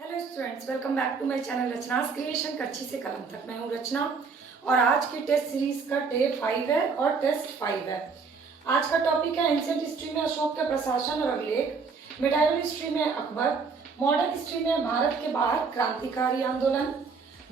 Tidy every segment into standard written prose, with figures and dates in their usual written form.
Hello students, welcome back to my channel Rachna's creation कच्ची से कलम तक। मैं हूं रचना और आज की टेस्ट सीरीज का डे 5 है और टेस्ट 5 है। आज का टॉपिक है एंशिएंट हिस्ट्री में अशोक के प्रशासन और अभिलेख, मिडाइवल हिस्ट्री में अकबर, मॉडर्न हिस्ट्री में भारत के बाहर क्रांतिकारी आंदोलन,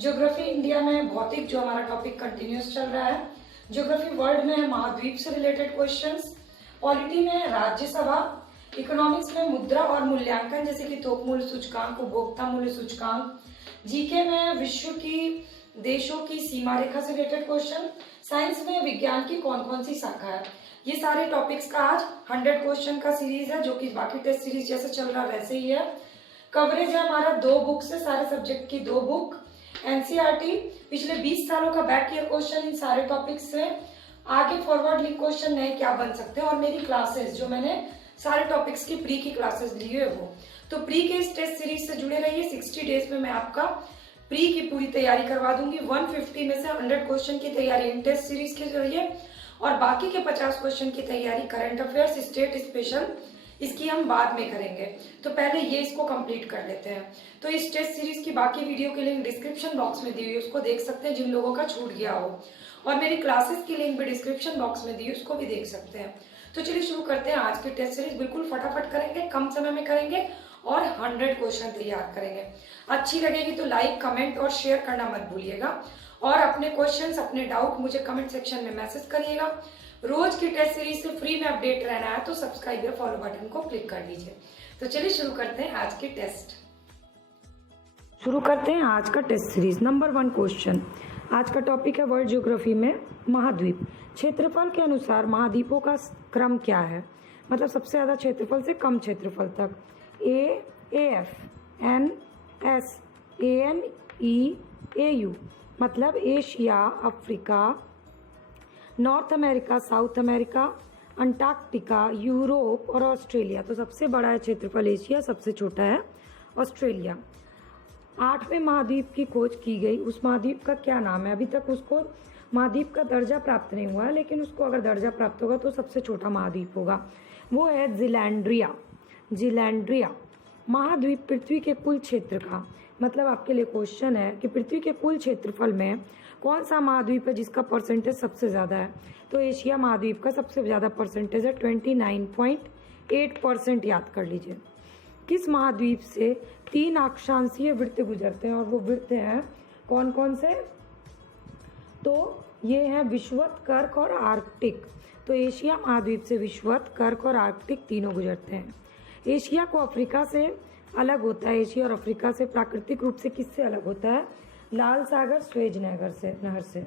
ज्योग्राफी इंडिया में भौतिक, जो हमारा टॉपिक कंटिन्यूस चल रहा है, ज्योग्राफी वर्ल्ड में महाद्वीप से रिलेटेड क्वेश्चंस, पॉलिटी में राज्यसभा, इकोनॉमिक्स में मुद्रा और मूल्यांकन जैसे कि थोक मूल्य सूचकांक, उपभोक्ता मूल्य सूचकांक, जीके में विश्व की देशों की सीमा रेखा से रिलेटेड क्वेश्चन, साइंस में विज्ञान की कौन कौन सी शाखा है। ये सारे टॉपिक्स का आज 100 क्वेश्चन का सीरीज है, जो कि बाकी टेस्ट सीरीज जैसे चल रहा वैसे ही है। कवरेज है हमारा 2 बुक से, सारे सब्जेक्ट की 2 बुक, एनसीईआरटी, पिछले 20 सालों का बैक ईयर क्वेश्चन इन सारे टॉपिक्स से, आगे फॉरवर्ड लिंक क्वेश्चन नए क्या बन सकते हैं, और मेरी क्लासेस जो मैंने सारे टॉपिक्स की प्री की क्लासेस ली है वो। तो प्री के इस टेस्ट सीरीज से जुड़े रहिए। 60 डेज में मैं आपका प्री की पूरी तैयारी करवा दूंगी। 150 में से 100 क्वेश्चन की तैयारी इन टेस्ट सीरीज के जरिए और बाकी के 50 क्वेश्चन की तैयारी करंट अफेयर्स, स्टेट स्पेशल, इसकी हम बाद में करेंगे। तो पहले ये इसको कंप्लीट कर लेते हैं। तो इस टेस्ट सीरीज की बाकी वीडियो की लिंक डिस्क्रिप्शन बॉक्स में दी हुई है, उसको देख सकते हैं जिन लोगों का छूट गया हो, और मेरी क्लासेस की लिंक भी डिस्क्रिप्शन बॉक्स में दी है, उसको भी देख सकते हैं। तो चलिए शुरू करते हैं आज की टेस्ट सीरीज। बिल्कुल फटाफट करेंगे, कम समय में करेंगे और 100 क्वेश्चन तैयार करेंगे। अच्छी लगेगी तो लाइक, कमेंट और शेयर करना मत भूलिएगा, और अपने क्वेश्चंस, अपने डाउट मुझे कमेंट सेक्शन में मैसेज करिएगा। रोज की टेस्ट सीरीज से फ्री में अपडेट रहना है तो सब्सक्राइब या फॉलो बटन को क्लिक कर लीजिए। तो चलिए शुरू करते हैं आज की टेस्ट। शुरू करते हैं आज का टेस्ट सीरीज। नंबर 1 क्वेश्चन, आज का टॉपिक है वर्ल्ड ज्योग्राफी में महाद्वीप। क्षेत्रफल के अनुसार महाद्वीपों का क्रम क्या है, मतलब सबसे ज्यादा क्षेत्रफल से कम क्षेत्रफल तक। A F, N S, A N E, A U, मतलब Asia, Africa, North America, South America, Antarctica, Europe और ऑस्ट्रेलिया। तो सबसे बड़ा है क्षेत्रफल एशिया, सबसे छोटा है ऑस्ट्रेलिया। 8वें महाद्वीप की खोज की गई, उस महाद्वीप का क्या नाम है? अभी तक उसको महाद्वीप का दर्जा प्राप्त नहीं हुआ है, लेकिन उसको अगर दर्जा प्राप्त होगा तो सबसे छोटा महाद्वीप होगा, वो है जिलैंड्रिया। जिलैंड्रिया महाद्वीप पृथ्वी के कुल क्षेत्र का, मतलब आपके लिए क्वेश्चन है कि पृथ्वी के कुल क्षेत्रफल में कौन सा महाद्वीप है जिसका परसेंटेज सबसे ज़्यादा है। तो एशिया महाद्वीप का सबसे ज़्यादा परसेंटेज है, 29.8%। याद कर लीजिए। किस महाद्वीप से 3 अक्षांशीय वृत्त गुजरते हैं, और वो वृत्त हैं कौन कौन से? तो ये हैं विषुवत, कर्क और आर्कटिक। तो एशिया महाद्वीप से विषुवत, कर्क और आर्कटिक तीनों गुजरते हैं। एशिया को अफ्रीका से अलग होता है, एशिया और अफ्रीका से प्राकृतिक रूप से किससे अलग होता है? लाल सागर, स्वेज नहर से।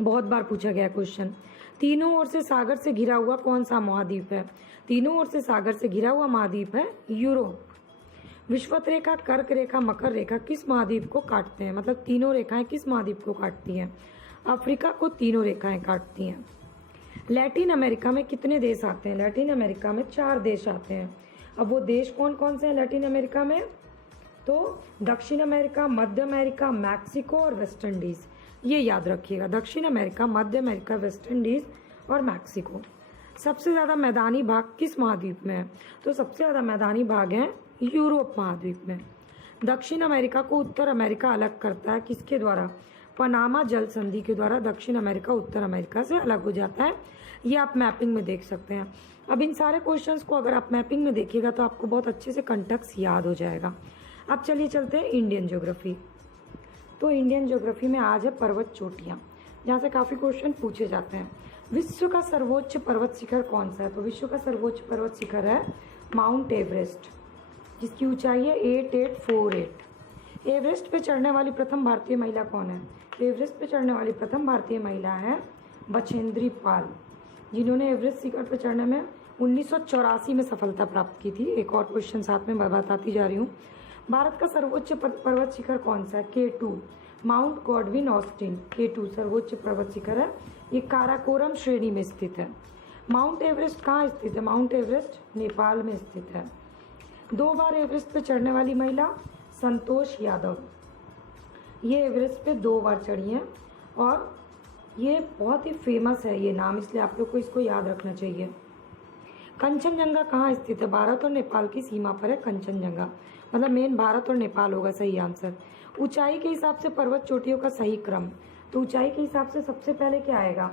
बहुत बार पूछा गया क्वेश्चन। तीनों ओर से सागर से घिरा हुआ कौन सा महाद्वीप है? तीनों ओर से सागर से घिरा हुआ महाद्वीप है यूरोप। विषुवत रेखा, कर्क रेखा, मकर रेखा किस महाद्वीप को काटते हैं, मतलब तीनों रेखाएं किस महाद्वीप को काटती हैं? अफ्रीका को तीनों रेखाएं काटती हैं। लैटिन अमेरिका में कितने देश आते हैं? लैटिन अमेरिका में 4 देश आते हैं। अब वो देश कौन कौन से हैं लैटिन अमेरिका में? तो दक्षिण अमेरिका, मध्य अमेरिका, मैक्सिको और वेस्ट इंडीज। ये याद रखिएगा, दक्षिण अमेरिका, मध्य अमेरिका, वेस्ट इंडीज और मैक्सिको। सबसे ज़्यादा मैदानी भाग किस महाद्वीप में है? तो सबसे ज़्यादा मैदानी भाग है यूरोप महाद्वीप में। दक्षिण अमेरिका को उत्तर अमेरिका अलग करता है किसके द्वारा? पनामा जल संधि के द्वारा दक्षिण अमेरिका उत्तर अमेरिका से अलग हो जाता है। ये आप मैपिंग में देख सकते हैं। अब इन सारे क्वेश्चंस को अगर आप मैपिंग में देखिएगा तो आपको बहुत अच्छे से कंटेक्स्ट याद हो जाएगा। अब चलिए चलते हैं इंडियन ज्योग्राफी। तो इंडियन ज्योग्राफी में आज है पर्वत चोटियाँ, जहाँ से काफ़ी क्वेश्चन पूछे जाते हैं। विश्व का सर्वोच्च पर्वत शिखर कौन सा है? तो विश्व का सर्वोच्च पर्वत शिखर है माउंट एवरेस्ट, जिसकी ऊंचाई है 8848। एवरेस्ट पे चढ़ने वाली प्रथम भारतीय महिला कौन है? एवरेस्ट पे चढ़ने वाली प्रथम भारतीय महिला है बछेंद्री पाल, जिन्होंने एवरेस्ट शिखर पर चढ़ने में 1984 में सफलता प्राप्त की थी। एक और क्वेश्चन साथ में बताती जा रही हूँ। भारत का सर्वोच्च पर्वत शिखर कौन सा है? K2, mount Godwin Austen. K2 सर्वोच्च पर्वत शिखर है, ये काराकोरम श्रेणी में स्थित है। माउंट एवरेस्ट कहाँ स्थित है? माउंट एवरेस्ट नेपाल में स्थित है। 2 बार एवरेस्ट पे चढ़ने वाली महिला संतोष यादव, ये एवरेस्ट पे 2 बार चढ़ी हैं, और ये बहुत ही फेमस है ये नाम, इसलिए आप लोग को इसको याद रखना चाहिए। कंचनजंगा कहाँ स्थित है? भारत और नेपाल की सीमा पर है कंचनजंगा। मतलब मेन भारत और नेपाल होगा सही आंसर। ऊंचाई के हिसाब से पर्वत चोटियों का सही क्रम, तो ऊंचाई के हिसाब से सबसे पहले क्या आएगा,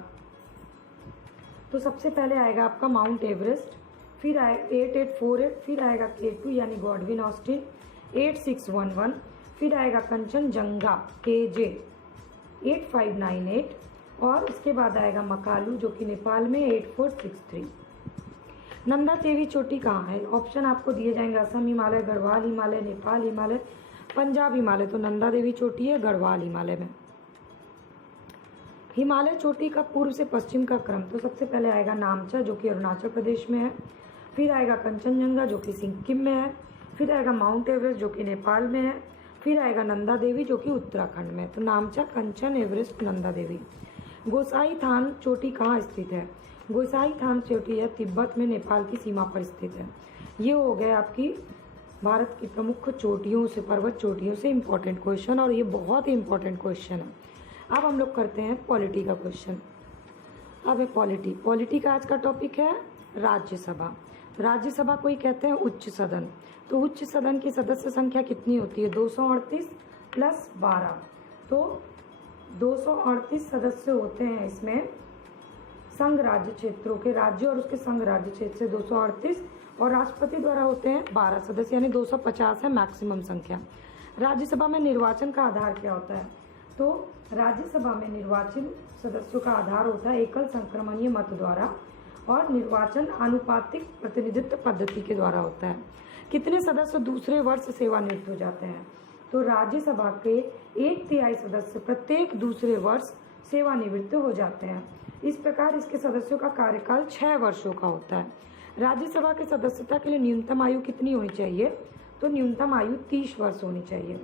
तो सबसे पहले आएगा आपका माउंट एवरेस्ट, फिर आए 8848, फिर आएगा K2 यानी गॉडविन ऑस्टिन 8611, फिर आएगा कंचनजंगा KJ 8598 और उसके बाद आएगा मकालू जो कि नेपाल में 8463। नंदा देवी चोटी कहाँ है? ऑप्शन आपको दिए जाएंगे असम हिमालय, गढ़वाल हिमालय, नेपाल हिमालय, पंजाब हिमालय। तो नंदा देवी चोटी है गढ़वाल हिमालय में। हिमालय चोटी का पूर्व से पश्चिम का क्रम, तो सबसे पहले आएगा नामचा जो कि अरुणाचल प्रदेश में है, फिर आएगा कंचनजंगा जो कि सिक्किम में है, फिर आएगा माउंट एवरेस्ट जो कि नेपाल में है, फिर आएगा नंदा देवी जो कि उत्तराखंड में। तो नामचा, कंचन, एवरेस्ट, नंदा देवी। गोसाई थान चोटी कहाँ स्थित है? गोसाई थान चोटी है तिब्बत में नेपाल की सीमा पर स्थित है। ये हो गए आपकी भारत की प्रमुख चोटियों से, पर्वत चोटियों से इम्पोर्टेंट क्वेश्चन, और ये बहुत ही इम्पोर्टेंट क्वेश्चन है। अब हम लोग करते हैं पॉलिटी का क्वेश्चन। अब है पॉलिटी का आज का टॉपिक है राज्यसभा। राज्यसभा को ही कहते हैं उच्च सदन। तो उच्च सदन की सदस्य संख्या कितनी होती है? 238 प्लस 12, तो 238 सदस्य होते हैं इसमें संघ राज्य क्षेत्रों के, राज्य और उसके संघ राज्य क्षेत्र से 238, और राष्ट्रपति द्वारा होते हैं 12 सदस्य यानी 250 है मैक्सिमम संख्या। राज्यसभा में निर्वाचन का आधार क्या होता है? तो राज्यसभा में निर्वाचित सदस्यों का आधार होता है एकल संक्रमणीय मत द्वारा, और निर्वाचन आनुपातिक प्रतिनिधित्व पद्धति के द्वारा होता है। कितने सदस्य दूसरे वर्ष सेवानिवृत्त हो जाते हैं? तो राज्यसभा के 1/3 सदस्य प्रत्येक दूसरे वर्ष सेवानिवृत्त हो जाते हैं। इस प्रकार इसके सदस्यों का कार्यकाल 6 वर्षों का होता है। राज्यसभा के सदस्यता के लिए न्यूनतम आयु कितनी होनी चाहिए? तो न्यूनतम आयु 30 वर्ष होनी चाहिए।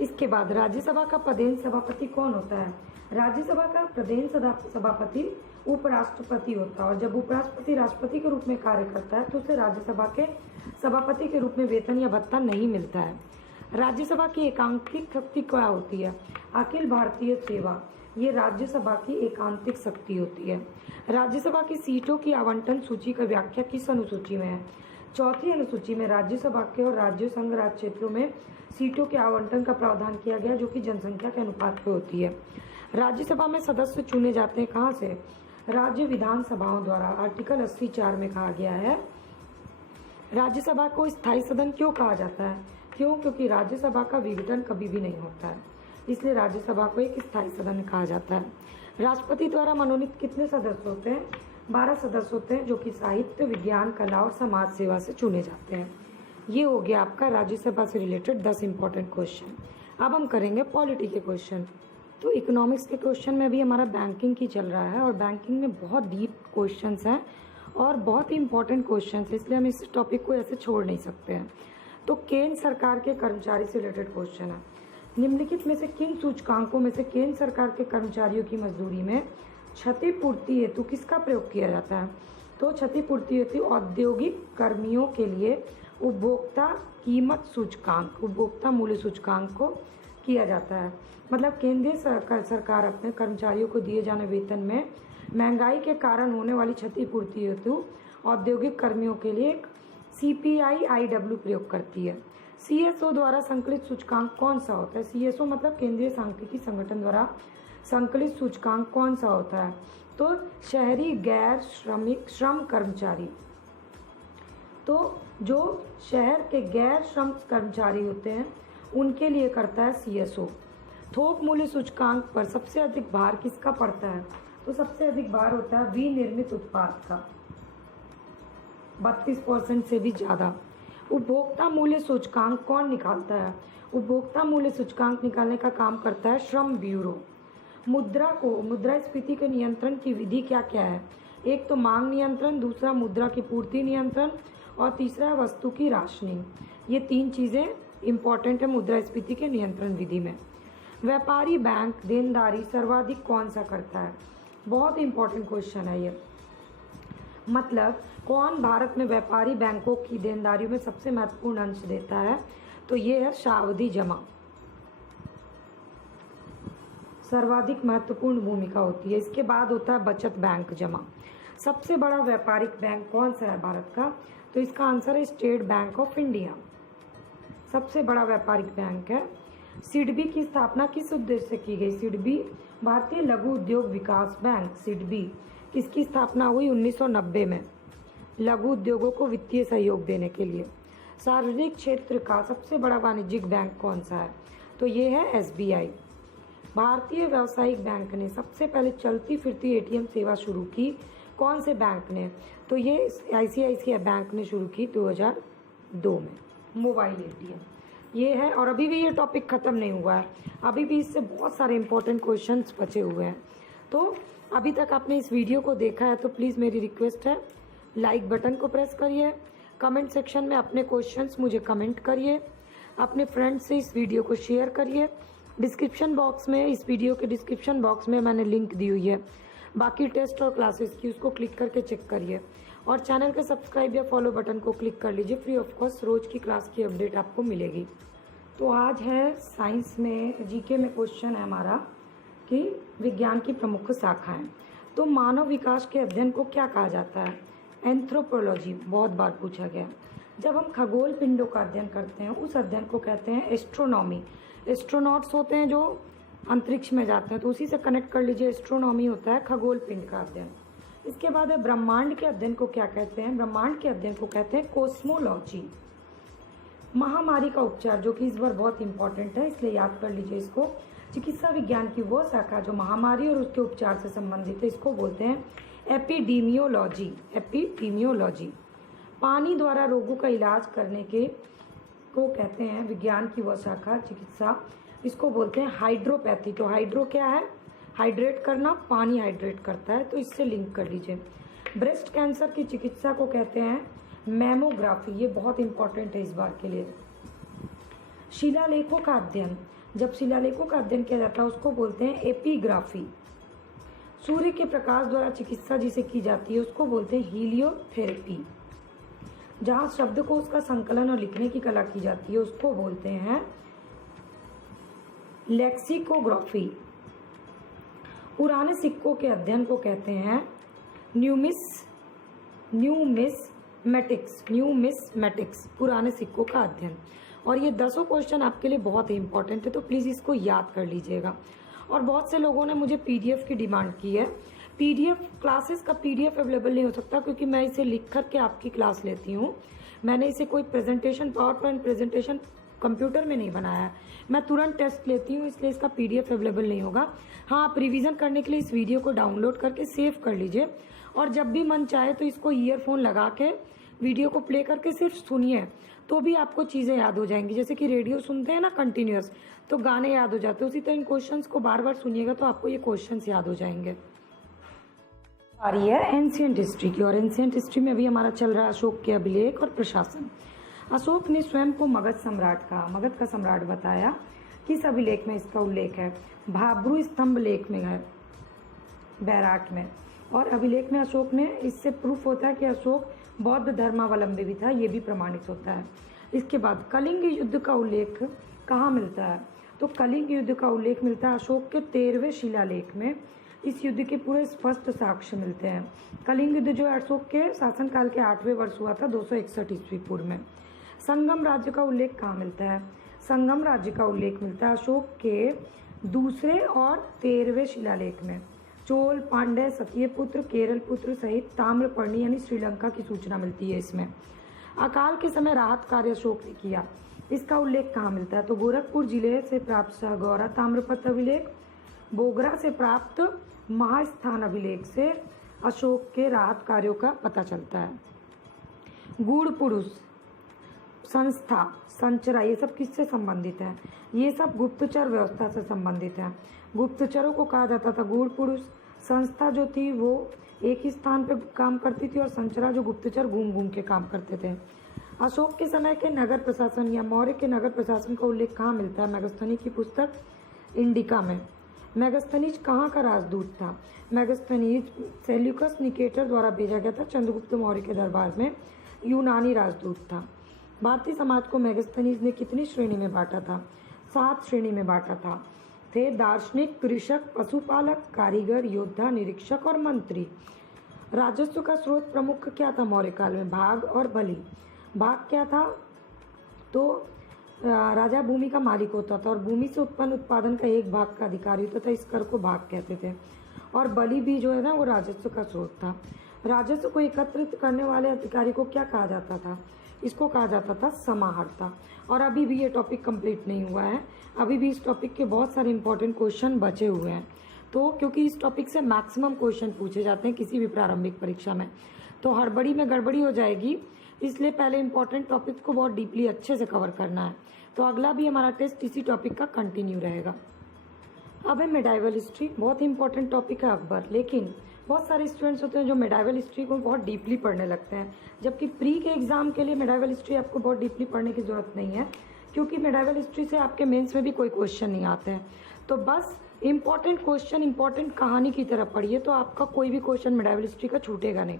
इसके बाद राज्यसभा का प्रदेश सभापति कौन होता है? राज्यसभा का प्रदेश सभापति उपराष्ट्रपति होता है, और जब उपराष्ट्रपति राष्ट्रपति के रूप में कार्य करता है तो उसे राज्यसभा के सभापति के रूप में वेतन या भत्ता नहीं मिलता है। राज्यसभा की एकांकिक शक्ति क्या होती है? अखिल भारतीय सेवा, ये राज्यसभा की एकांतिक शक्ति होती है। राज्यसभा की सीटों की आवंटन सूची का व्याख्या किस अनुसूची में है? चौथी अनुसूची में राज्यसभा के और राज्य संघ राज्य क्षेत्रों में सीटों के आवंटन का प्रावधान किया गया जो कि जनसंख्या के अनुपात पे होती है। राज्यसभा में सदस्य चुने जाते हैं कहाँ से? राज्य विधानसभाओं द्वारा। आर्टिकल 84 में कहा गया है। राज्यसभा को स्थायी सदन क्यों कहा जाता है? क्यों? क्योंकि राज्यसभा का विघटन कभी भी नहीं होता है, इसलिए राज्यसभा को एक स्थायी सदन कहा जाता है। राष्ट्रपति द्वारा मनोनीत कितने सदस्य होते हैं? 12 सदस्य होते हैं जो कि साहित्य, विज्ञान, कला और समाज सेवा से चुने जाते हैं। ये हो गया आपका राज्यसभा से रिलेटेड 10 इंपॉर्टेंट क्वेश्चन। अब हम करेंगे पॉलिटी के क्वेश्चन। तो इकोनॉमिक्स के क्वेश्चन में भी हमारा बैंकिंग की चल रहा है, और बैंकिंग में बहुत डीप क्वेश्चंस हैं और बहुत ही इंपॉर्टेंट क्वेश्चंस है, इसलिए हम इस टॉपिक को ऐसे छोड़ नहीं सकते हैं। तो केंद्र सरकार के कर्मचारी से रिलेटेड क्वेश्चन है। निम्नलिखित में से किन सूचकांकों में से केंद्र सरकार के कर्मचारियों की मजदूरी में क्षतिपूर्ति हेतु किसका प्रयोग किया जाता है? तो क्षतिपूर्ति हेतु औद्योगिक कर्मियों के लिए उपभोक्ता कीमत सूचकांक, उपभोक्ता मूल्य सूचकांक को किया जाता है। मतलब केंद्रीय सरकार अपने कर्मचारियों को दिए जाने वेतन में महंगाई के कारण होने वाली क्षतिपूर्ति हेतु औद्योगिक कर्मियों के लिए CPI-IW प्रयोग करती है। CSO द्वारा संकलित सूचकांक कौन सा होता है? CSO मतलब केंद्रीय सांख्यिकी संगठन द्वारा संकलित सूचकांक कौन सा होता है? तो शहरी गैर श्रम कर्मचारी। तो जो शहर के गैर श्रम कर्मचारी होते हैं उनके लिए करता है CSO। थोक मूल्य सूचकांक पर सबसे अधिक भार किसका पड़ता है? तो सबसे अधिक भार होता है विनिर्मित उत्पाद का, 32% से भी ज़्यादा। उपभोक्ता मूल्य सूचकांक कौन निकालता है? उपभोक्ता मूल्य सूचकांक निकालने का काम करता है श्रम ब्यूरो। मुद्रास्फीति के नियंत्रण की विधि क्या क्या है? एक तो मांग नियंत्रण, दूसरा मुद्रा की पूर्ति नियंत्रण, और तीसरा है वस्तु की राशनिंग। ये 3 चीज़ें इंपॉर्टेंट है मुद्रास्फीति के नियंत्रण विधि में। व्यापारी बैंक देनदारी सर्वाधिक कौन सा करता है? बहुत इंपॉर्टेंट क्वेश्चन है ये। मतलब कौन भारत में व्यापारी बैंकों की देनदारियों में सबसे महत्वपूर्ण अंश देता है? तो ये है सावधि जमा, सर्वाधिक महत्वपूर्ण भूमिका होती है। इसके बाद होता है बचत बैंक जमा। सबसे बड़ा व्यापारिक बैंक कौन सा है भारत का? तो इसका आंसर है स्टेट बैंक ऑफ इंडिया। सबसे बड़ा व्यापारिक बैंक है। सिडबी की स्थापना किस उद्देश्य से की गई? सिडबी भारतीय लघु उद्योग विकास बैंक, सिडबी किसकी स्थापना हुई? 1990 में, लघु उद्योगों को वित्तीय सहयोग देने के लिए। सार्वजनिक क्षेत्र का सबसे बड़ा वाणिज्यिक बैंक कौन सा है? तो ये है एसबीआई। भारतीय व्यावसायिक बैंक ने सबसे पहले चलती फिरती एटीएम सेवा शुरू की, कौन से बैंक ने? तो ये आईसीआईसीआई बैंक ने शुरू की 2002 में, मोबाइल एटीएम ये है। और अभी भी ये टॉपिक ख़त्म नहीं हुआ है, अभी भी इससे बहुत सारे इंपॉर्टेंट क्वेश्चंस बचे हुए हैं। तो अभी तक आपने इस वीडियो को देखा है तो प्लीज़ मेरी रिक्वेस्ट है, लाइक बटन को प्रेस करिए, कमेंट सेक्शन में अपने क्वेश्चंस मुझे कमेंट करिए, अपने फ्रेंड्स से इस वीडियो को शेयर करिए। डिस्क्रिप्शन बॉक्स में, इस वीडियो के डिस्क्रिप्शन बॉक्स में मैंने लिंक दी हुई है बाकी टेस्ट और क्लासेस की, उसको क्लिक करके चेक करिए। और चैनल के सब्सक्राइब या फॉलो बटन को क्लिक कर लीजिए, फ्री ऑफ कॉस्ट रोज की क्लास की अपडेट आपको मिलेगी। तो आज है साइंस में, जीके में क्वेश्चन है हमारा कि विज्ञान की प्रमुख शाखाएं। तो मानव विकास के अध्ययन को क्या कहा जाता है? एंथ्रोपोलॉजी, बहुत बार पूछा गया। जब हम खगोल पिंडों का अध्ययन करते हैं उस अध्ययन को कहते हैं एस्ट्रोनॉमी। एस्ट्रोनॉट्स होते हैं जो अंतरिक्ष में जाते हैं, तो उसी से कनेक्ट कर लीजिए, एस्ट्रोनॉमी होता है खगोल पिंड का अध्ययन। इसके बाद है ब्रह्मांड के अध्ययन को क्या कहते हैं? ब्रह्मांड के अध्ययन को कहते हैं कोस्मोलॉजी। महामारी का उपचार, जो कि इस बार बहुत इंपॉर्टेंट है इसलिए याद कर लीजिए इसको। चिकित्सा विज्ञान की वो शाखा जो महामारी और उसके उपचार से संबंधित है, इसको बोलते हैं एपिडीमियोलॉजी। एपिडीमियोलॉजी। पानी द्वारा रोगों का इलाज करने के को कहते हैं विज्ञान की वह शाखा चिकित्सा, इसको बोलते हैं हाइड्रोपैथी। तो हाइड्रो क्या है? हाइड्रेट करना, पानी हाइड्रेट करता है, तो इससे लिंक कर लीजिए। ब्रेस्ट कैंसर की चिकित्सा को कहते हैं मैमोग्राफी, ये बहुत इंपॉर्टेंट है इस बार के लिए। शिलालेखों का अध्ययन, जब शिलालेखों का अध्ययन किया जाता है उसको बोलते हैं एपिग्राफी। सूर्य के प्रकाश द्वारा चिकित्सा जिसे की जाती है उसको बोलते हैं हीलियोथेरेपी। जहाँ शब्द को उसका संकलन और लिखने की कला की जाती है उसको बोलते हैं लेक्सिकोग्राफी। पुराने सिक्कों के अध्ययन को कहते हैं न्यूमिस्मेटिक्स, पुराने सिक्कों का अध्ययन। और ये 10 क्वेश्चन आपके लिए बहुत ही इंपॉर्टेंट है, तो प्लीज़ इसको याद कर लीजिएगा। और बहुत से लोगों ने मुझे पीडीएफ की डिमांड की है। पीडीएफ क्लासेस का पीडीएफ अवेलेबल नहीं हो सकता क्योंकि मैं इसे लिख करके आपकी क्लास लेती हूँ। मैंने इसे कोई presentation, power point presentation computer में नहीं बनाया है, मैं तुरंत टेस्ट लेती हूँ, इसलिए इसका पीडीएफ अवेलेबल नहीं होगा। हाँ, आप रिवीजन करने के लिए इस वीडियो को डाउनलोड करके सेव कर लीजिए और जब भी मन चाहे तो इसको ईयरफोन लगा के वीडियो को प्ले करके सिर्फ सुनिए, तो भी आपको चीज़ें याद हो जाएंगी। जैसे कि रेडियो सुनते हैं ना कंटिन्यूअस, तो गाने याद हो जाते हैं, उसी तरह इन क्वेश्चंस को बार बार सुनिएगा तो आपको ये क्वेश्चंस याद हो जाएंगे। आ रही है एंशिएंट हिस्ट्री की, और एंशिएंट हिस्ट्री में अभी हमारा चल रहा है अशोक के अभिलेख और प्रशासन। अशोक ने स्वयं को मगध सम्राट कहा, मगध का सम्राट बताया। किस अभिलेख में इसका उल्लेख है? भाब्रू स्तंभ लेख में है, बैराट में। और अभिलेख में अशोक ने, इससे प्रूफ होता है कि अशोक बौद्ध धर्मावलंबी भी था, ये भी प्रमाणित होता है। इसके बाद कलिंग युद्ध का उल्लेख कहाँ मिलता है? तो कलिंग युद्ध का उल्लेख मिलता है अशोक के 13वें शिलालेख में। इस युद्ध के पूरे स्पष्ट साक्ष्य मिलते हैं। कलिंग युद्ध जो अशोक के शासनकाल के 8वें वर्ष हुआ था, 261 ईस्वी पूर्व में। संगम राज्य का उल्लेख कहाँ मिलता है? संगम राज्य का उल्लेख मिलता है अशोक के 2 और 13वें शिलालेख में। चोल, पांड्य, सत्यपुत्र, केरल पुत्र सहित ताम्रपर्णी यानी श्रीलंका की सूचना मिलती है इसमें। अकाल के समय राहत कार्य अशोक ने किया, इसका उल्लेख कहाँ मिलता है? तो गोरखपुर जिले से प्राप्त सहगौरा ताम्रपत्र अभिलेख, बोगरा से प्राप्त महास्थान अभिलेख से अशोक के राहत कार्यों का पता चलता है। गूढ़ पुरुष, संस्था, संचरा, ये सब किससे संबंधित है? ये सब गुप्तचर व्यवस्था से संबंधित है। गुप्तचरों को कहा जाता था गूढ़ पुरुष। संस्था जो थी वो एक ही स्थान पर काम करती थी और संचरा जो गुप्तचर घूम घूम के काम करते थे। अशोक के समय के नगर प्रशासन या मौर्य के नगर प्रशासन का उल्लेख कहाँ मिलता है? मेगस्थनी की पुस्तक इंडिका में। मेगस्थनीज कहाँ का राजदूत था? मेगस्थनीज सेल्यूकस निकेटर द्वारा भेजा गया था चंद्रगुप्त मौर्य के दरबार में, यूनानी राजदूत था। भारतीय समाज को मेगस्थनीज ने कितनी श्रेणी में बांटा था? 7 श्रेणी में बांटा था। थे दार्शनिक, कृषक, पशुपालक, कारीगर, योद्धा, निरीक्षक और मंत्री। राजस्व का स्रोत प्रमुख क्या था मौर्य काल में? भाग और बलि। भाग क्या था? तो राजा भूमि का मालिक होता था और भूमि से उत्पन्न उत्पादन का एक भाग का अधिकारी होता था। इस कर को भाग कहते थे। और बलि भी जो है ना वो राजस्व का स्रोत था। राजस्व को एकत्रित करने वाले अधिकारी को क्या कहा जाता था? इसको कहा जाता था समाहर्ता। और अभी भी ये टॉपिक कंप्लीट नहीं हुआ है, अभी भी इस टॉपिक के बहुत सारे इंपॉर्टेंट क्वेश्चन बचे हुए हैं। तो क्योंकि इस टॉपिक से मैक्सिमम क्वेश्चन पूछे जाते हैं किसी भी प्रारंभिक परीक्षा में, तो हड़बड़ी में गड़बड़ी हो जाएगी, इसलिए पहले इंपॉर्टेंट टॉपिक को बहुत डीपली अच्छे से कवर करना है। तो अगला भी हमारा टेस्ट इसी टॉपिक का कंटिन्यू रहेगा। अब है मिडाइवल हिस्ट्री। बहुत ही इंपॉर्टेंट टॉपिक है अकबर, लेकिन बहुत सारे स्टूडेंट्स होते हैं जो मिडाइवल हिस्ट्री को बहुत डीपली पढ़ने लगते हैं, जबकि प्री के एग्जाम के लिए मिडाइवल हिस्ट्री आपको बहुत डीपली पढ़ने की जरूरत नहीं है, क्योंकि मिडाइवल हिस्ट्री से आपके मेंस में भी कोई क्वेश्चन नहीं आते हैं। तो बस इंपॉर्टेंट क्वेश्चन, इंपॉर्टेंट कहानी की तरह पढ़िए, तो आपका कोई भी क्वेश्चन मिडाइवल हिस्ट्री का छूटेगा नहीं।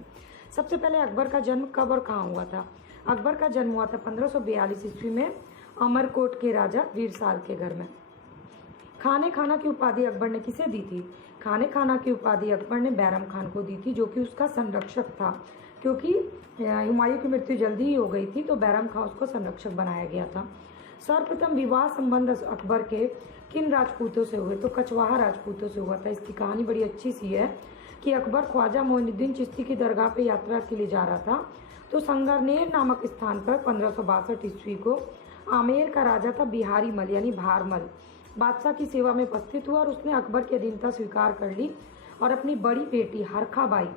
सबसे पहले अकबर का जन्म कब और कहाँ हुआ था? अकबर का जन्म हुआ था 1542 ईस्वी में अमरकोट के राजा वीरसाल के घर में। खाने खाना की उपाधि अकबर ने किसे दी थी? खाने खाना की उपाधि अकबर ने बैरम खान को दी थी, जो कि उसका संरक्षक था। क्योंकि हुमायूं की मृत्यु जल्दी ही हो गई थी, तो बैरम खान उसको संरक्षक बनाया गया था। सर्वप्रथम विवाह संबंध अकबर के किन राजपूतों से हुए? तो कछवाहा राजपूतों से हुआ था। इसकी कहानी बड़ी अच्छी सी है कि अकबर ख्वाजा मोइनुद्दीन चिश्ती की दरगाह पे यात्रा के लिए जा रहा था, तो संगरनेर नामक स्थान पर 1562 ईस्वी को आमेर का राजा था बिहारी मल यानी भारमल बादशाह की सेवा में उपस्थित हुआ और उसने अकबर की अधीनता स्वीकार कर ली और अपनी बड़ी बेटी हरखाबाई,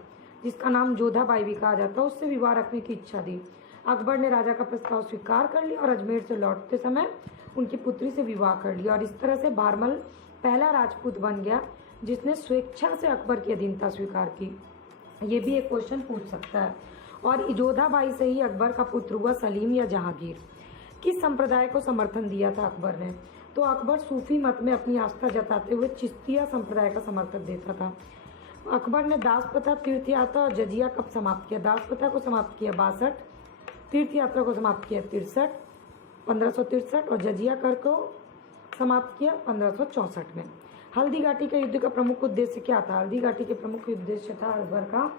जिसका नाम जोधाबाई भी कहा जाता है, उससे विवाह रखने की इच्छा दी। अकबर ने राजा का प्रस्ताव स्वीकार कर लिया और अजमेर से लौटते समय उनकी पुत्री से विवाह कर लिया और इस तरह से भारमल पहला राजपूत बन गया जिसने स्वेच्छा से अकबर की अधीनता स्वीकार की। ये भी एक क्वेश्चन पूछ सकता है। और जोधाबाई से ही अकबर का पुत्र हुआ सलीम या जहांगीर। किस संप्रदाय को समर्थन दिया था अकबर ने? तो अकबर सूफी मत में अपनी आस्था जताते हुए चिश्तिया संप्रदाय का समर्थन देता था। अकबर ने दास प्रथा, तीर्थ यात्रा और जजिया कब समाप्त किया? दास प्रथा को समाप्त किया 62, तीर्थ यात्रा को समाप्त किया 63 1563 और जजिया कर को समाप्त किया 1564 में। हल्दी घाटी के युद्ध का प्रमुख उद्देश्य क्या था? हल्दी घाटी के प्रमुख उद्देश्य था अकबर का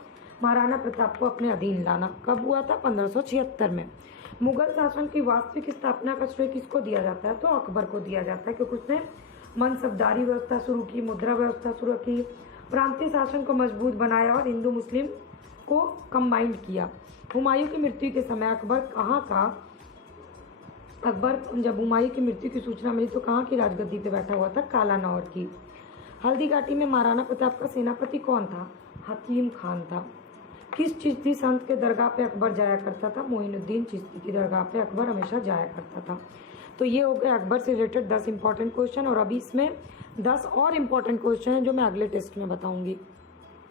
महाराणा प्रताप को अपने अधीन लाना। कब हुआ था? 1576 में। मुगल शासन की वास्तविक स्थापना का श्रेय किसको दिया जाता है? तो अकबर को दिया जाता है, क्योंकि उसने मनसबदारी व्यवस्था शुरू की, मुद्रा व्यवस्था शुरू की, प्रांतीय शासन को मजबूत बनाया और हिंदू मुस्लिम को कंबाइंड किया। हुमायूं की मृत्यु के समय अकबर कहाँ का? अकबर जब हुमायूं की मृत्यु की सूचना मिली तो कहाँ की राजगद्दी पे बैठा हुआ था? कालानौर की। हल्दी घाटी में महाराणा प्रताप का सेनापति कौन था? हकीम खान था। किस चिश्ती संत के दरगाह पे अकबर जाया करता था? मोइनुद्दीन चिश्ती की दरगाह पे अकबर हमेशा जाया करता था। तो ये हो गए अकबर से रिलेटेड 10 इंपॉर्टेंट क्वेश्चन, और अभी इसमें 10 और इम्पॉर्टेंट क्वेश्चन हैं जो मैं अगले टेस्ट में बताऊंगी।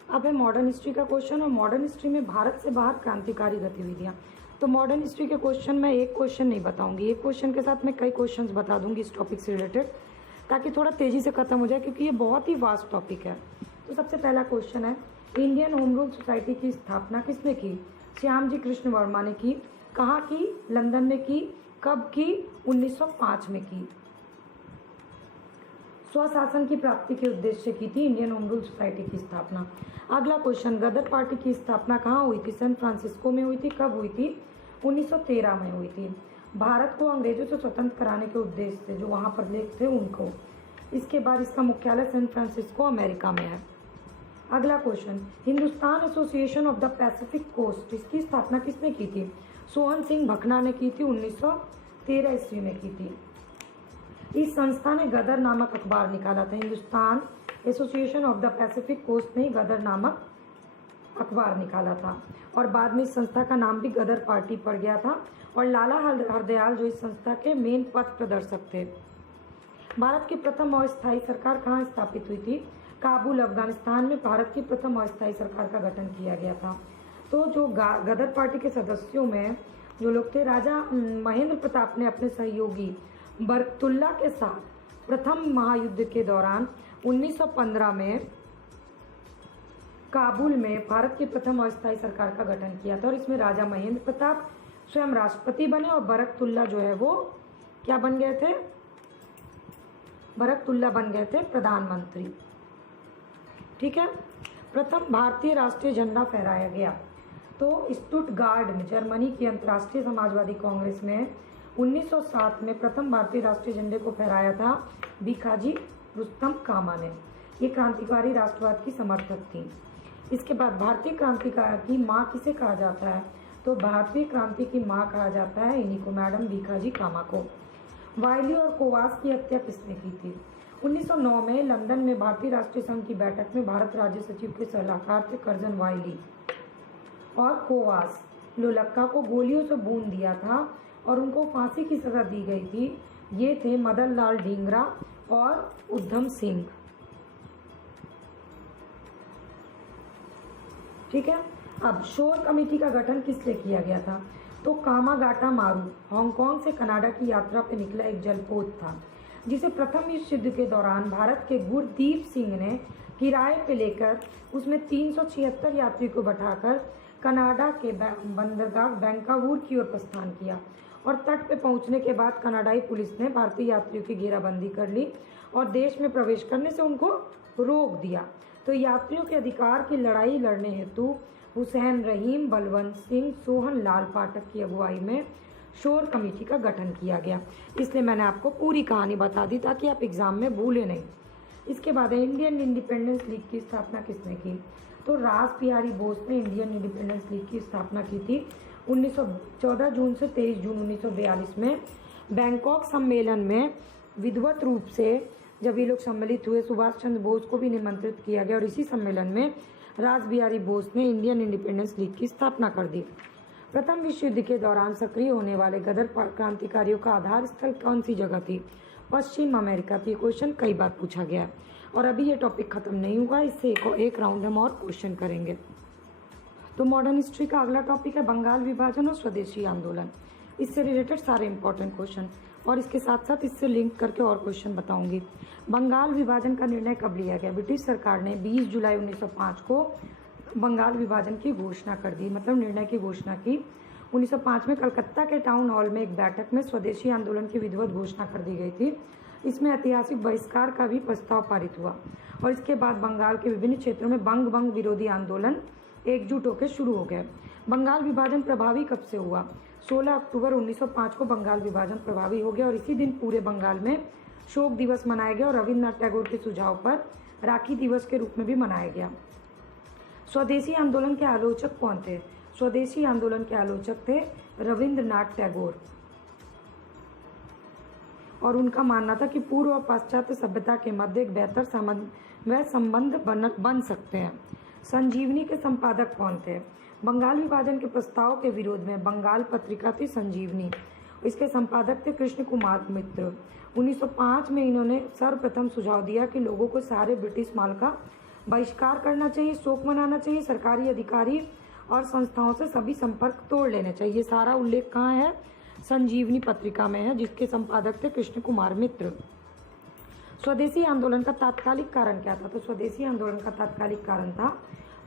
अब है मॉडर्न हिस्ट्री का क्वेश्चन, और मॉडर्न हिस्ट्री में भारत से बाहर क्रांतिकारी गतिविधियाँ। तो मॉडर्न हिस्ट्री के क्वेश्चन में एक क्वेश्चन नहीं बताऊंगी, एक क्वेश्चन के साथ मैं कई क्वेश्चन बता दूंगी इस टॉपिक से रिलेटेड, ताकि थोड़ा तेजी से खत्म हो जाए, क्योंकि ये बहुत ही वास्ट टॉपिक है। तो सबसे पहला क्वेश्चन है, इंडियन होम रूल सोसाइटी की स्थापना किसने की? श्यामजी कृष्ण वर्मा ने की। कहाँ की? लंदन में की। कब की? 1905 में की। स्वशासन की प्राप्ति के उद्देश्य से की थी इंडियन होम रूल सोसाइटी की स्थापना। अगला क्वेश्चन, गदर पार्टी की स्थापना कहाँ हुई थी? सैन फ्रांसिस्को में हुई थी। कब हुई थी? 1913 में हुई थी। भारत को अंग्रेजों से स्वतंत्र कराने के उद्देश्य से जो वहाँ पर लेख थे उनको। इसके बाद इसका मुख्यालय सैन फ्रांसिस्को अमेरिका में है। अगला question, Hindustan Association of the Pacific Coast, इसकी स्थापना किसने की थी? सोहन सिंह भकना ने की थी। 1913 ईस्वी में की थी। इस संस्था ने गदर नामक अखबार निकाला था। Hindustan Association of the Pacific Coast ने गदर नामक अखबार निकाला था, और बाद में इस संस्था का नाम भी गदर पार्टी पड़ गया था। और लाला हरदयाल जो इस संस्था के मेन पथ प्रदर्शक थे। भारत की प्रथम अस्थायी सरकार कहाँ स्थापित हुई थी? काबुल, अफगानिस्तान में भारत की प्रथम अस्थायी सरकार का गठन किया गया था। तो जो गदर पार्टी के सदस्यों में जो लोग थे, राजा महेंद्र प्रताप ने अपने सहयोगी बरकतुल्ला के साथ प्रथम महायुद्ध के दौरान 1915 में काबुल में भारत की प्रथम अस्थायी सरकार का गठन किया था, और इसमें राजा महेंद्र प्रताप स्वयं राष्ट्रपति बने और बरकतुल्ला जो है वो क्या बन गए थे? बरकतुल्ला बन गए थे प्रधानमंत्री। ठीक है। प्रथम भारतीय राष्ट्रीय झंडा फहराया गया तो स्टुटगार्ड में जर्मनी की अंतर्राष्ट्रीय समाजवादी कांग्रेस में 1907 में प्रथम भारतीय राष्ट्रीय झंडे को फहराया था भीखाजी रुस्तम कामा ने। ये क्रांतिकारी राष्ट्रवाद की समर्थक थी। इसके बाद भारतीय क्रांति की माँ किसे कहा जाता है? तो भारतीय क्रांति की माँ कहा जाता है इन्हीं को, मैडम भीखाजी कामा को। वायली और कोवास की हत्या किसने की थी? 1909 में लंदन में भारतीय राष्ट्रीय संघ की बैठक में भारत राज्य सचिव के सलाहकार थे कर्जन वायली और कोवास। लोलक्का को गोलियों से भून दिया था और उनको फांसी की सजा दी गई थी। ये थे मदन लाल ढींगरा और उधम सिंह। ठीक है। अब शोर कमेटी का गठन किस लिए किया गया था? तो कामागाटा मारू हांगकांग से कनाडा की यात्रा पर निकला एक जलपोत था, जिसे प्रथम विश्व युद्ध के दौरान भारत के गुरदीप सिंह ने किराए पे लेकर उसमें 376 यात्री को बैठाकर कनाडा के बंदरगाह वैंकावूर की ओर प्रस्थान किया और तट पे पहुंचने के बाद कनाडाई पुलिस ने भारतीय यात्रियों की घेराबंदी कर ली और देश में प्रवेश करने से उनको रोक दिया। तो यात्रियों के अधिकार की लड़ाई लड़ने हेतु हुसैन रहीम, बलवंत सिंह, सोहन लाल पाठक की अगुवाई में शोर कमेटी का गठन किया गया। इसलिए मैंने आपको पूरी कहानी बता दी ताकि आप एग्जाम में भूले नहीं। इसके बाद इंडियन इंडिपेंडेंस लीग की स्थापना किसने की? तो रास बिहारी बोस ने इंडियन इंडिपेंडेंस लीग की स्थापना की थी 14 जून से 23 जून 1942 में बैंकॉक सम्मेलन में। विधिवत रूप से जब ये लोग सम्मिलित हुए, सुभाष चंद्र बोस को भी निमंत्रित किया गया और इसी सम्मेलन में रास बिहारी बोस ने इंडियन इंडिपेंडेंस लीग की स्थापना कर दी। प्रथम विश्व युद्ध के दौरान सक्रिय होने वाले गदर क्रांतिकारियों का आधार स्थल कौन सी जगह थी? पश्चिम अमेरिका थी। क्वेश्चन कई बार पूछा गया है और अभी ये टॉपिक खत्म नहीं हुआ, इससे एक राउंड हम और क्वेश्चन करेंगे। तो मॉडर्न हिस्ट्री का अगला टॉपिक है बंगाल विभाजन और स्वदेशी आंदोलन। इससे रिलेटेड सारे इंपॉर्टेंट क्वेश्चन और इसके साथ साथ इससे लिंक करके और क्वेश्चन बताऊंगी। बंगाल विभाजन का निर्णय कब लिया गया? ब्रिटिश सरकार ने 20 जुलाई 1905 को बंगाल विभाजन की घोषणा कर दी, मतलब निर्णय की घोषणा की। 1905 में कलकत्ता के टाउन हॉल में एक बैठक में स्वदेशी आंदोलन की विधिवत घोषणा कर दी गई थी। इसमें ऐतिहासिक बहिष्कार का भी प्रस्ताव पारित हुआ और इसके बाद बंगाल के विभिन्न क्षेत्रों में बंग विरोधी आंदोलन एकजुट होकर शुरू हो गए। बंगाल विभाजन प्रभावी कब से हुआ? 16 अक्टूबर 1905 को बंगाल विभाजन प्रभावी हो गया और इसी दिन पूरे बंगाल में शोक दिवस मनाया गया और रविन्द्रनाथ टैगोर के सुझाव पर राखी दिवस के रूप में भी मनाया गया। स्वदेशी आंदोलन के आलोचक कौन थे? स्वदेशी आंदोलन के आलोचक थे रविन्द्रनाथ टैगोर और उनका मानना था कि पूर्व और पाश्चात्य सभ्यता के मध्य एक बेहतर संबंध बन सकते हैं। संजीवनी के संपादक कौन थे? बंगाल विभाजन के प्रस्ताव के विरोध में बंगाल पत्रिका थी संजीवनी। इसके संपादक थे कृष्ण कुमार मित्र। 1905 में इन्होंने सर्वप्रथम सुझाव दिया कि लोगों को सारे ब्रिटिश माल का बहिष्कार करना चाहिए, शोक मनाना चाहिए, सरकारी अधिकारी और संस्थाओं से सभी संपर्क तोड़ लेने चाहिए। सारा उल्लेख कहाँ है? संजीवनी पत्रिका में है, जिसके संपादक थे कृष्ण कुमार मित्र। स्वदेशी आंदोलन का तात्कालिक कारण क्या था? तो स्वदेशी आंदोलन का तात्कालिक कारण था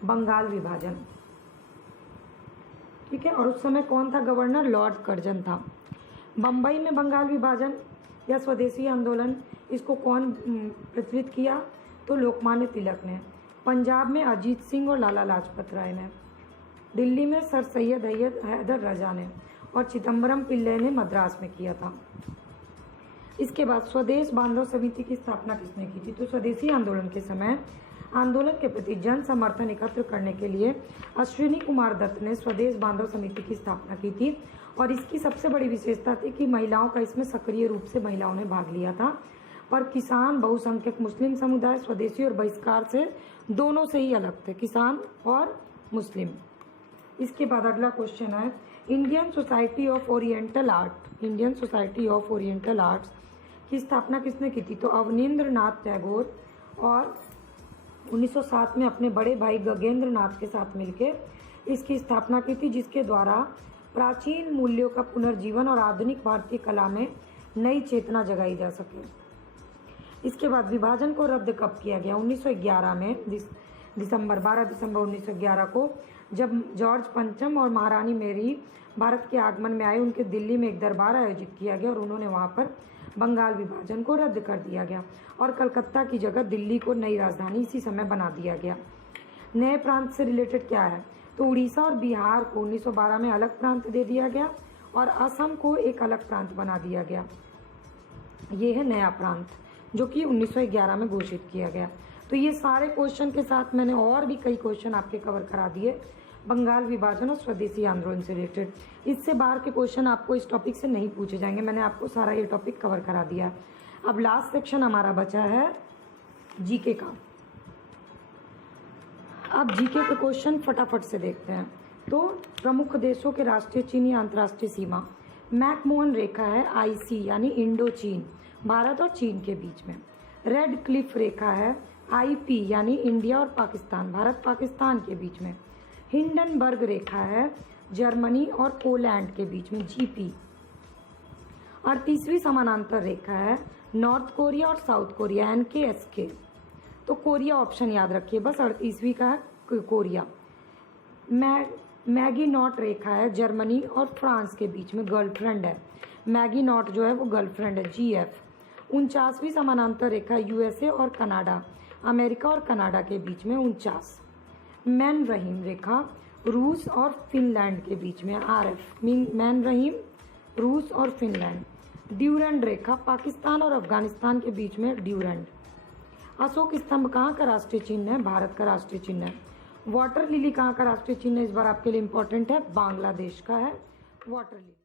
बंगाल विभाजन। ठीक है। और उस समय कौन था गवर्नर? लॉर्ड कर्जन था। बम्बई में बंगाल विभाजन या स्वदेशी आंदोलन, इसको कौन प्रचलित किया? तो लोकमान्य तिलक ने। पंजाब में अजीत सिंह और लाला लाजपत राय ने। दिल्ली में सर सैयद हैदर रजा ने और चिदम्बरम पिल्ले ने मद्रास में किया था। इसके बाद स्वदेश बांधव समिति की स्थापना किसने की थी? तो स्वदेशी आंदोलन के समय आंदोलन के प्रति जन समर्थन एकत्र करने के लिए अश्विनी कुमार दत्त ने स्वदेश बांधव समिति की स्थापना की थी और इसकी सबसे बड़ी विशेषता थी कि महिलाओं का इसमें सक्रिय रूप से महिलाओं ने भाग लिया था। पर किसान, बहुसंख्यक मुस्लिम समुदाय स्वदेशी और बहिष्कार से दोनों से ही अलग थे, किसान और मुस्लिम। इसके बाद अगला क्वेश्चन है Indian society of oriental art. Indian society of oriental arts की स्थापना किसने की थी? तो अवनींद्र नाथ टैगोर और 1907 में अपने बड़े भाई गगनेंद्र नाथ के साथ मिलकर इसकी स्थापना की थी, जिसके द्वारा प्राचीन मूल्यों का पुनर्जीवन और आधुनिक भारतीय कला में नई चेतना जगाई जा सके। इसके बाद विभाजन को रद्द कब किया गया? 1911 में 12 दिसंबर 1911 को, जब जॉर्ज पंचम और महारानी मेरी भारत के आगमन में आए, उनके दिल्ली में एक दरबार आयोजित किया गया और उन्होंने वहां पर बंगाल विभाजन को रद्द कर दिया गया और कलकत्ता की जगह दिल्ली को नई राजधानी इसी समय बना दिया गया। नए प्रांत से रिलेटेड क्या है? तो उड़ीसा और बिहार को 1912 में अलग प्रांत दे दिया गया और असम को एक अलग प्रांत बना दिया गया। ये है नया प्रांत जो कि 1911 में घोषित किया गया। तो ये सारे क्वेश्चन के साथ मैंने और भी कई क्वेश्चन आपके कवर करा दिए बंगाल विभाजन और स्वदेशी आंदोलन से रिलेटेड। इससे बाहर के क्वेश्चन आपको इस टॉपिक से नहीं पूछे जाएंगे, मैंने आपको सारा ये टॉपिक कवर करा दिया। अब लास्ट सेक्शन हमारा बचा है जीके का। अब जीके के क्वेश्चन फटाफट से देखते हैं। तो प्रमुख देशों के राष्ट्रीय चीन या अंतर्राष्ट्रीय सीमा, मैकमोहन रेखा है आईसी यानी इंडो चीन, भारत और चीन के बीच में। रेड क्लिफ रेखा है आईपी यानी इंडिया और पाकिस्तान, भारत पाकिस्तान के बीच में। हिंडनबर्ग रेखा है जर्मनी और पोलैंड के बीच में, जीपी। 38वीं समानांतर रेखा है नॉर्थ कोरिया और साउथ कोरिया, एनकेएसके। तो कोरिया ऑप्शन याद रखिए बस, 38वीं का है कोरिया। मैगी नॉट रेखा है जर्मनी और फ्रांस के बीच में, गर्लफ्रेंड है। मैगी नॉट जो है वो गर्लफ्रेंड है, जीएफ। 49वीं समानांतर रेखा यूएसए और कनाडा, अमेरिका और कनाडा के बीच में, 49। मैन रहीम रेखा रूस और फिनलैंड के बीच में, आरएफ। मैन रहीम रूस और फिनलैंड। ड्यूरेंड रेखा पाकिस्तान और अफगानिस्तान के बीच में, ड्यूरेंड। अशोक स्तंभ कहाँ का राष्ट्रीय चिन्ह है? भारत का राष्ट्रीय चिन्ह है। वाटर लिली कहाँ का राष्ट्रीय चिन्ह है? इस बार आपके लिए इंपॉर्टेंट है, बांग्लादेश का है वाटर लिली।